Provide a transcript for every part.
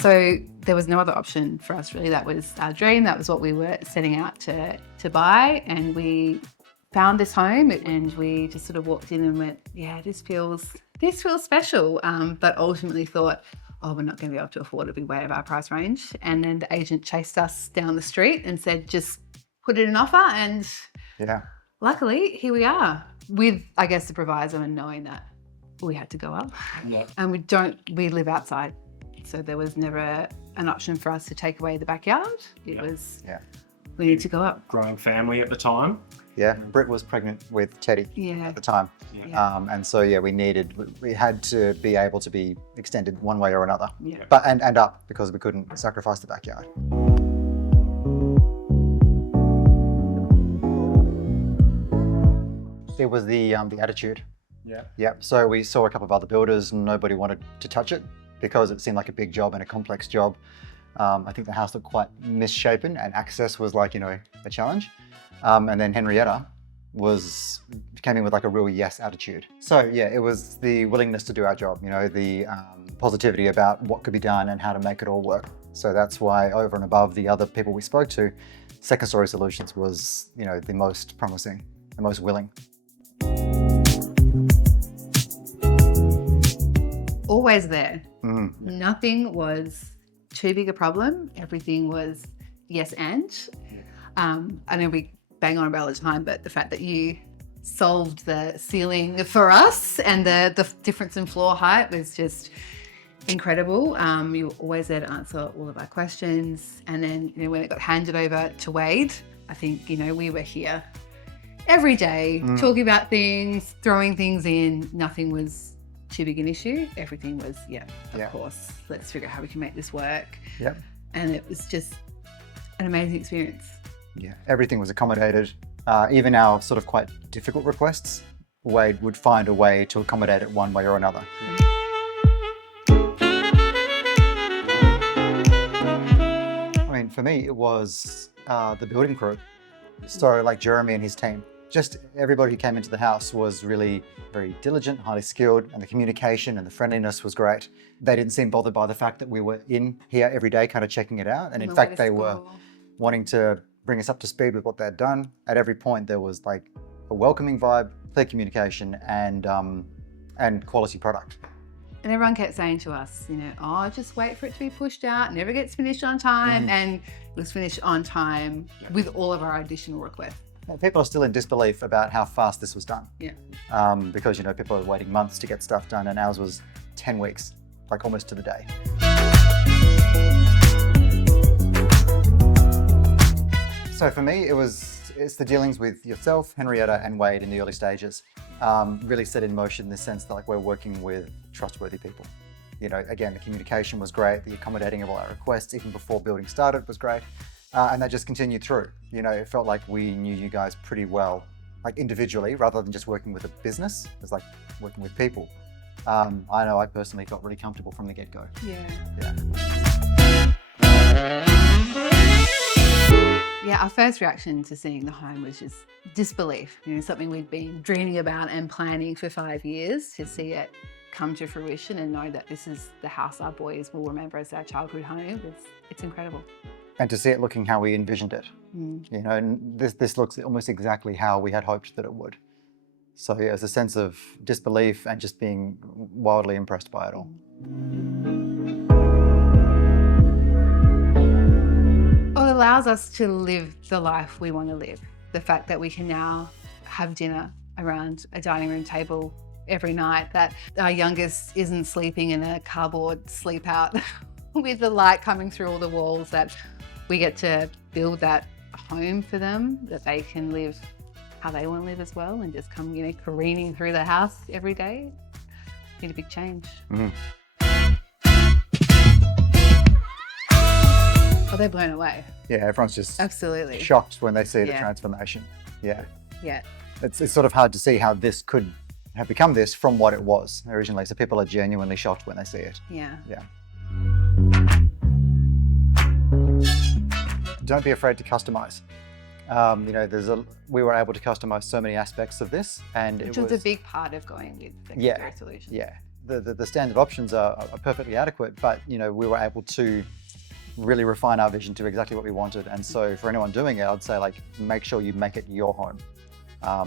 So there was no other option for us really. That was our dream. That was what we were setting out to buy. And we found this home and we just sort of walked in and went, yeah, this feels special. But ultimately thought, oh, we're not going to be able to afford it. It'll be way out of our price range. And then the agent chased us down the street and said, just put it in offer. And luckily here we are with, I guess, the proviso and knowing that we had to go up. Yeah. And we live outside. So there was never an option for us to take away the backyard. It was, we need to go up. Growing family at the time. Yeah, Britt was pregnant with Teddy at the time. Yeah. And so, we had to be able to be extended one way or another. Yeah. But and up, because we couldn't sacrifice the backyard. It was the attitude. Yeah. Yeah. So we saw a couple of other builders and nobody wanted to touch it because it seemed like a big job and a complex job. I think the house looked quite misshapen and access was like, a challenge. And then Henrietta came in with like a real yes attitude. So yeah, it was the willingness to do our job, the positivity about what could be done and how to make it all work. So that's why over and above the other people we spoke to, Second Storey Solutions was, the most promising, the most willing. Always there. Nothing was too big a problem. Everything was yes and. I know we bang on about all the time, but the fact that you solved the ceiling for us and the difference in floor height was just incredible. You were always there to answer all of our questions. And then, when it got handed over to Wade, I think, we were here every day talking about things, throwing things in. Nothing was too big an issue. Everything was, of course, let's figure out how we can make this work. Yep. And it was just an amazing experience. Yeah, everything was accommodated. Even our sort of quite difficult requests, Wade would find a way to accommodate it one way or another. I mean, for me, it was the building crew. So like Jeremy and his team, just everybody who came into the house was really very diligent, highly skilled, and the communication and the friendliness was great. They didn't seem bothered by the fact that we were in here every day kind of checking it out. And in fact, they were wanting to bring us up to speed with what they'd done. At every point, there was like a welcoming vibe, clear communication, and quality product. And everyone kept saying to us, just wait for it to be pushed out. It never gets finished on time. And it was finished on time with all of our additional requests. People are still in disbelief about how fast this was done. Yeah. Because, people are waiting months to get stuff done, and ours was 10 weeks, like almost to the day. So for me, it's the dealings with yourself, Henrietta, and Wade in the early stages. Really set in motion in the sense that we're working with trustworthy people. Again, the communication was great, the accommodating of all our requests, even before building started, was great. And that just continued through. It felt like we knew you guys pretty well, like individually, rather than just working with a business. It was like working with people. I know I personally felt really comfortable from the get-go. Yeah, our first reaction to seeing the home was just disbelief. Something we'd been dreaming about and planning for 5 years, to see it come to fruition and know that this is the house our boys will remember as our childhood home. It's incredible. And to see it looking how we envisioned it. And this looks almost exactly how we had hoped that it would. So yeah, it's a sense of disbelief and just being wildly impressed by it all. Well, it allows us to live the life we want to live. The fact that we can now have dinner around a dining room table every night, that our youngest isn't sleeping in a cardboard sleep out with the light coming through all the walls, that we get to build that home for them, that they can live how they want to live as well, and just come, careening through the house every day. Need a big change. Oh, they're blown away. Yeah, everyone's just absolutely shocked when they see the transformation. Yeah. It's sort of hard to see how this could have become this from what it was originally. So people are genuinely shocked when they see it. Yeah. Don't be afraid to customize. You know, we were able to customize so many aspects of this, and Which was a big part of going with Second Storey Solutions. Yeah. The standard options are perfectly adequate, but you know, we were able to really refine our vision to exactly what we wanted. And so for anyone doing it, I'd say like, make sure you make it your home,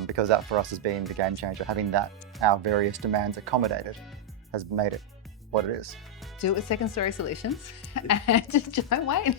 because that for us has been the game changer. Having that, our various demands accommodated, has made it what it is. Do it with Second Storey Solutions and just don't wait.